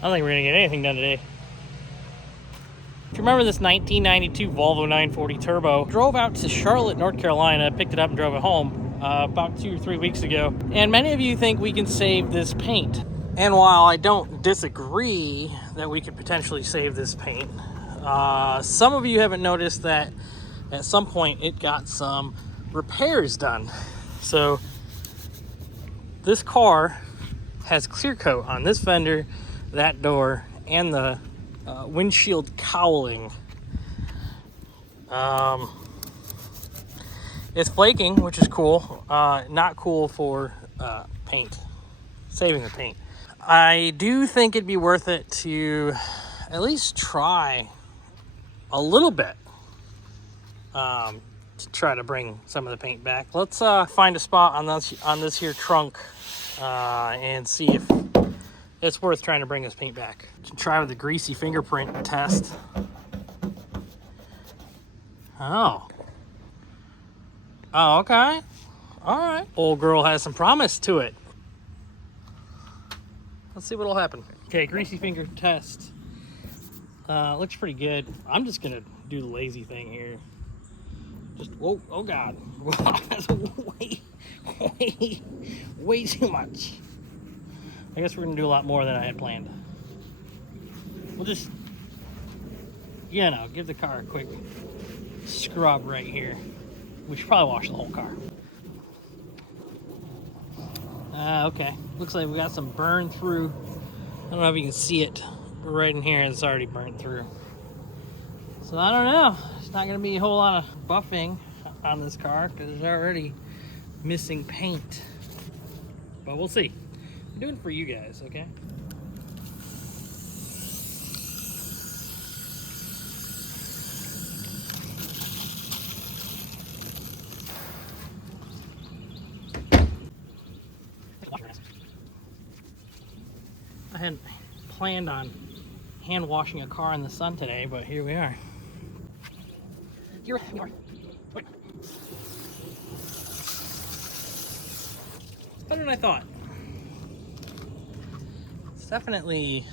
I don't think we're gonna get anything done today. If you remember this 1992 Volvo 940 Turbo, drove out to Charlotte, North Carolina, picked it up and drove it home about 2 or 3 weeks ago. And many of you think we can save this paint. And while I don't disagree that we could potentially save this paint, some of you haven't noticed that at some point it got some repairs done. So this car has clear coat on this fender, that door, and the windshield cowling. It's flaking, which is cool. Not cool for paint, saving the paint. I do think it'd be worth it to at least try a little bit to try to bring some of the paint back. Let's find a spot on this here trunk and see if it's worth trying to bring this paint back. To try with the greasy fingerprint test. Oh, okay. All right. Old girl has some promise to it. Let's see what'll happen. Okay, greasy finger test. Looks pretty good. I'm just gonna do the lazy thing here. Just, whoa, oh God. That's way too much. I guess we're gonna do a lot more than I had planned. We'll just, give the car a quick scrub right here. We should probably wash the whole car. Okay, looks like we got some burn through. I don't know if you can see it right in here. It's already burnt through. So I don't know. It's not gonna be a whole lot of buffing on this car because there's already missing paint. But we'll see. I'm doing it for you guys, okay? I hadn't planned on hand washing a car in the sun today, but here we are. It's better than I thought. It's definitely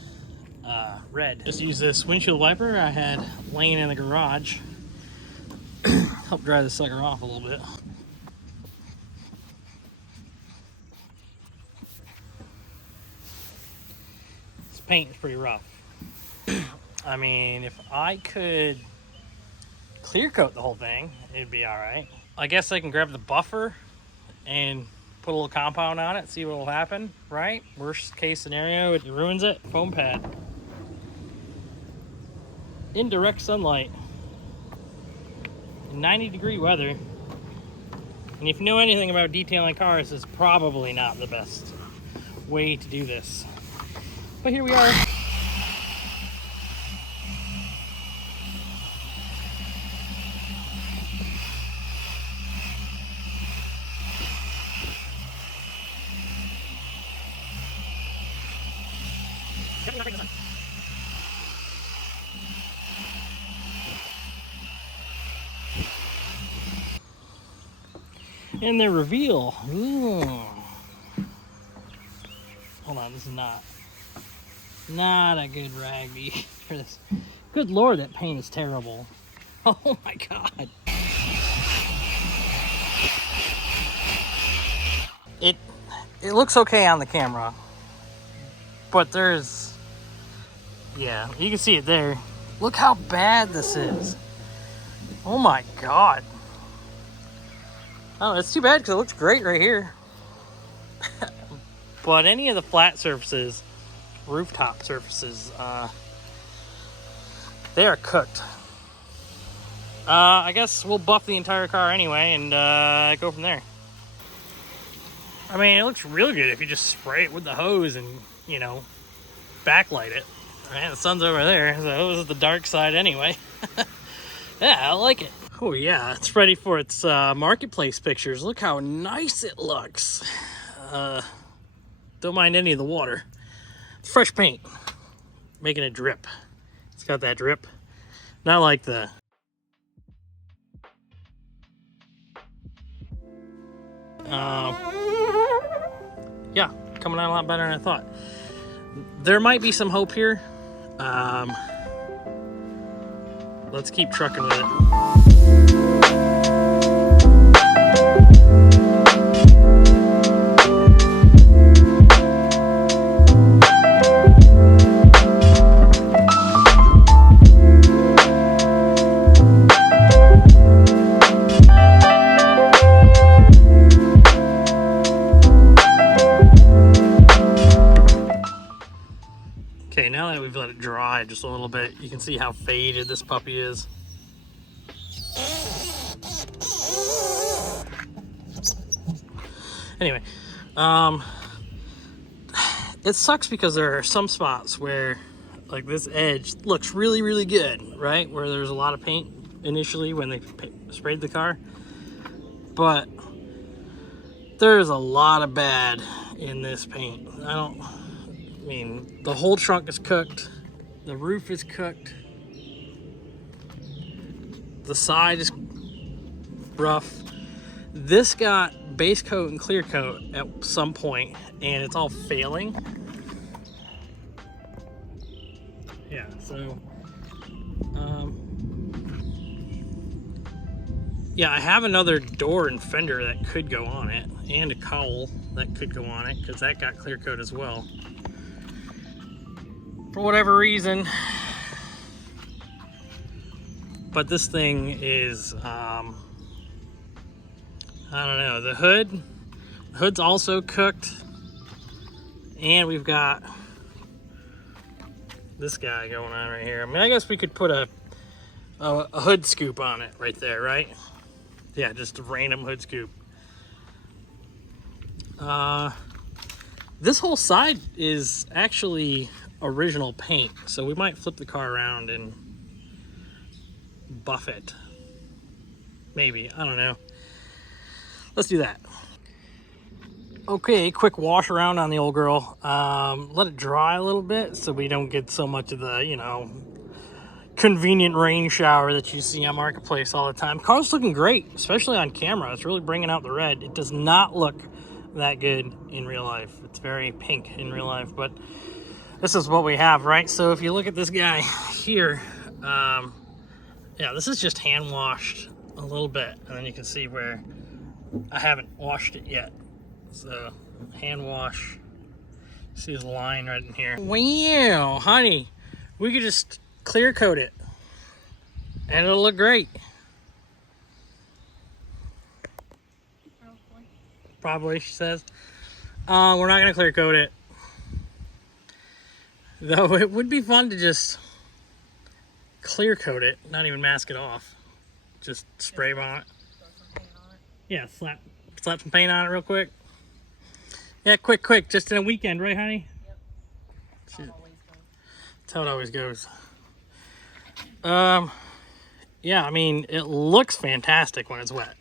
red. Just use this windshield wiper I had laying in the garage. Help dry the sucker off a little bit. This paint is pretty rough. I mean, if I could clear coat the whole thing, it'd be all right. I guess I can grab the buffer and put a little compound on it, see what will happen, right? Worst case scenario, it ruins it. Foam pad. In direct sunlight. In 90-degree weather. And if you know anything about detailing cars, it's probably not the best way to do this. But here we are. And the reveal. Ooh. Hold on, this is not a good rag for this. Good Lord, that paint is terrible. Oh my God. It looks okay on the camera, but there's, yeah, you can see it there. Look how bad this is. Oh my God. Oh, it's too bad because it looks great right here. But any of the flat surfaces, rooftop surfaces, they are cooked. I guess we'll buff the entire car anyway and go from there. I mean, it looks real good if you just spray it with the hose and, backlight it. Right, the sun's over there, so it was the dark side anyway. Yeah, I like it. Oh yeah, it's ready for its marketplace pictures. Look how nice it looks. Don't mind any of the water. It's fresh paint, making it drip. It's got that drip. Not like the... yeah, coming out a lot better than I thought. there might be some hope here. Let's keep trucking with it. Okay, now that we've let it dry just a little bit, you can see how faded this puppy is. Anyway, it sucks because there are some spots where, like, this edge looks really, really good, right? Where there's a lot of paint initially when they sprayed the car. But there's a lot of bad in this paint. I mean, the whole trunk is cooked. The roof is cooked. The side is rough. This got base coat and clear coat at some point, and it's all failing. Yeah, so yeah, I have another door and fender that could go on it, and a cowl that could go on it, because that got clear coat as well. For whatever reason. But this thing is, I don't know, the hood's also cooked, and we've got this guy going on right here. I mean, I guess we could put a hood scoop on it right there, right? Yeah, just a random hood scoop. This whole side is actually original paint, so we might flip the car around and buff it. Maybe, I don't know. Let's do that. Okay, quick wash around on the old girl. Let it dry a little bit so we don't get so much of the, you know, convenient rain shower that you see on Marketplace all the time. Car's looking great, especially on camera. It's really bringing out the red. It does not look that good in real life. It's very pink in real life, but this is what we have, right? So if you look at this guy here, yeah, this is just hand washed a little bit, and then you can see where I haven't washed it yet. So hand wash. See his line right in here. Wow, honey, we could just clear coat it and it'll look great. Probably, she says. We're not gonna clear coat it, though. It would be fun to just clear coat it, not even mask it off, just spray on it. Yeah, slap some paint on it real quick. Yeah, quick, just in a weekend, right, honey? Yep. That's how it always goes. Yeah, I mean, it looks fantastic when it's wet.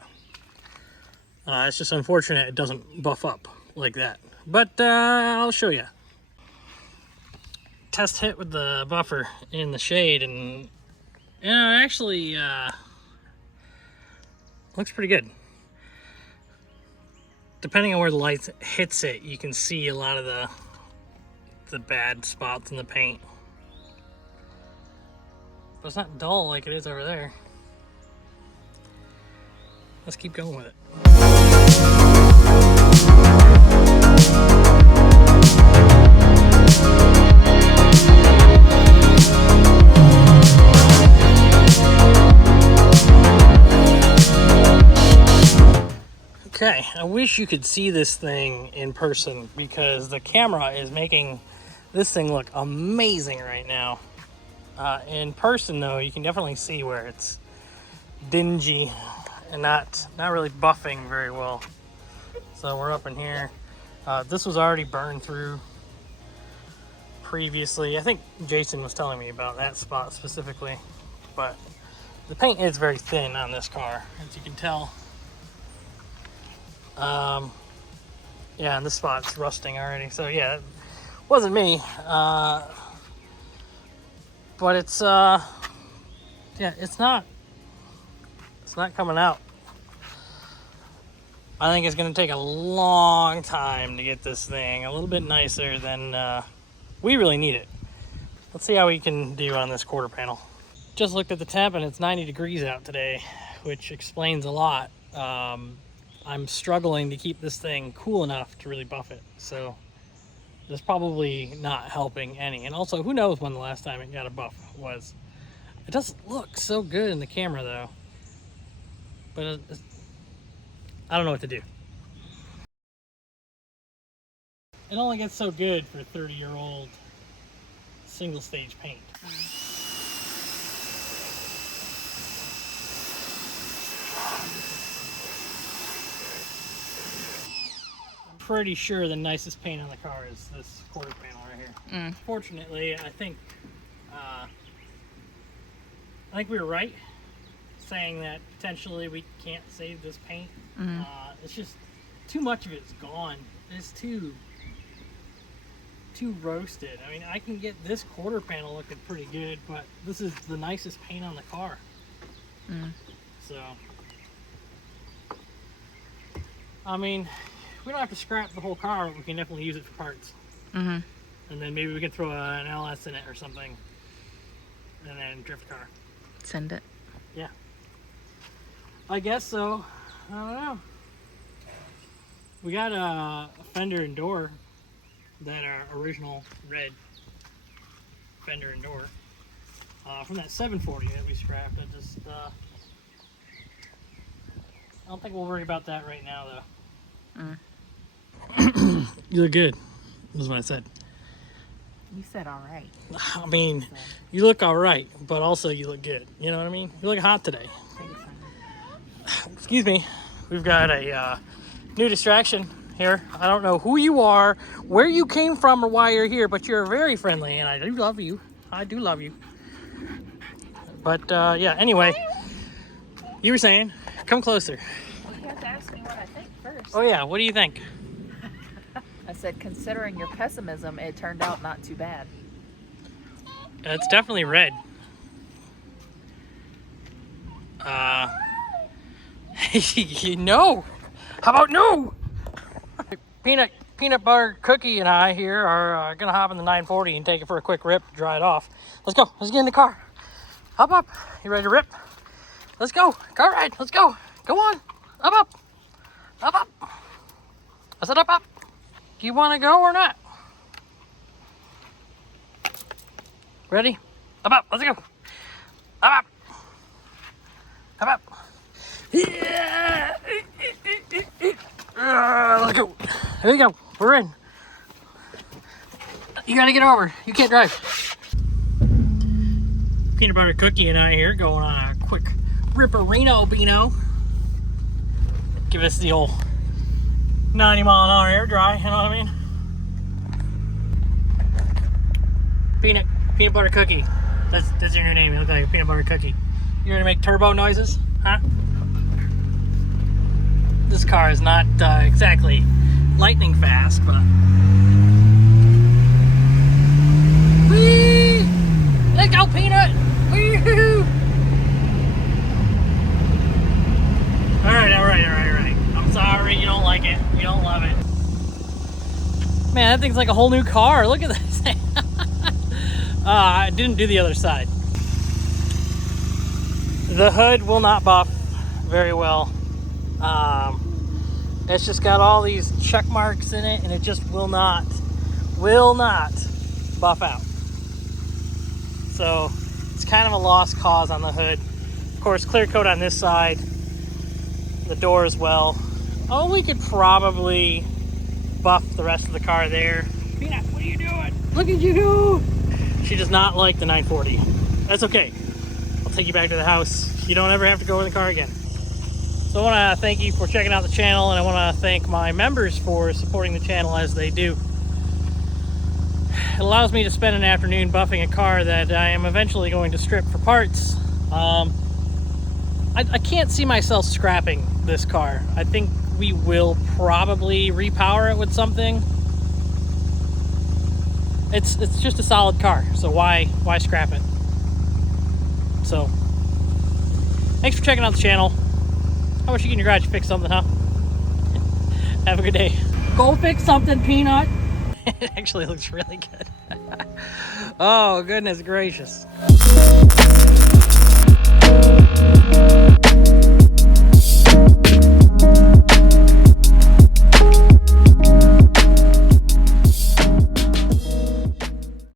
It's just unfortunate it doesn't buff up like that. But I'll show you. Test hit with the buffer in the shade, and you know, it actually looks pretty good. Depending on where the light hits it, you can see a lot of the bad spots in the paint. But it's not dull like it is over there. Let's keep going with it. Okay, I wish you could see this thing in person, because the camera is making this thing look amazing right now. In person, though, you can definitely see where it's dingy and not really buffing very well. So we're up in here. This was already burned through previously. I think Jason was telling me about that spot specifically, but the paint is very thin on this car, as you can tell. Yeah, and this spot's rusting already. So yeah, it wasn't me. But it's yeah, it's not coming out. I think it's gonna take a long time to get this thing a little bit nicer than We really need it. Let's see how we can do on this quarter panel. Just looked at the temp and it's 90 degrees out today, which explains a lot. I'm struggling to keep this thing cool enough to really buff it. So that's probably not helping any. And also, who knows when the last time it got a buff was. It doesn't look so good in the camera though. But I don't know what to do. It only gets so good for 30-year-old single stage paint. I'm pretty sure the nicest paint on the car is this quarter panel right here. Fortunately, I think we were right saying that potentially we can't save this paint. It's just too much of it's gone. It's too roasted. I mean, I can get this quarter panel looking pretty good, but this is the nicest paint on the car. So, I mean, we don't have to scrap the whole car, but we can definitely use it for parts. And then maybe we can throw an LS in it or something, and then drift the car. Send it. Yeah. I guess so. I don't know. We got a fender and door that are original red fender and door from that 740 that we scrapped. I don't think we'll worry about that right now though. You look good. That's what I said. You said all right. I mean, you look all right, but also you look good. You know what I mean? You look hot today. Excuse me. We've got a new distraction here. I don't know who you are, where you came from, or why you're here, but you're very friendly, and I do love you. I do love you. But yeah, anyway, you were saying, come closer. You have to ask me what I think first. Oh yeah, what do you think? I said, considering your pessimism, it turned out not too bad. It's definitely red. No. How about no? Peanut butter cookie and I here are gonna hop in the 940 and take it for a quick rip to dry it off. Let's go. Let's get in the car. Hop up. You ready to rip? Let's go. Car ride. Let's go. Go on. Up, up. Up, up. I said up, up. Do you want to go or not? Ready? Up, up. Let's go. Up, up. Up, up. Yeah. Let's go. Here we go. We're in. You gotta get over. You can't drive. Peanut butter cookie and I here going on a quick ripperino Beano. Give us the old 90 mile an hour air dry, you know what I mean? Peanut butter cookie. That's your new name. You look like a peanut butter cookie. You're gonna make turbo noises, huh? This car is not exactly lightning fast, but whee! Let's go, Peanut! Woo-hoo! All right. I'm sorry you don't like it. You don't love it. Man, that thing's like a whole new car. Look at this thing. I didn't do the other side. The hood will not buff very well. It's just got all these check marks in it, and it just will not buff out. So it's kind of a lost cause on the hood. Of course, clear coat on this side, the door as well. Oh, we could probably buff the rest of the car there. Peanut, what are you doing? Look at you! She does not like the 940. That's okay. I'll take you back to the house. You don't ever have to go in the car again. So I want to thank you for checking out the channel, and I want to thank my members for supporting the channel as they do. It allows me to spend an afternoon buffing a car that I am eventually going to strip for parts. I can't see myself scrapping this car. I think we will probably repower it with something. It's just a solid car, so why scrap it? So, thanks for checking out the channel. How about you get in your garage and fix something, huh? Have a good day. Go fix something, Peanut. It actually looks really good. Oh, goodness gracious.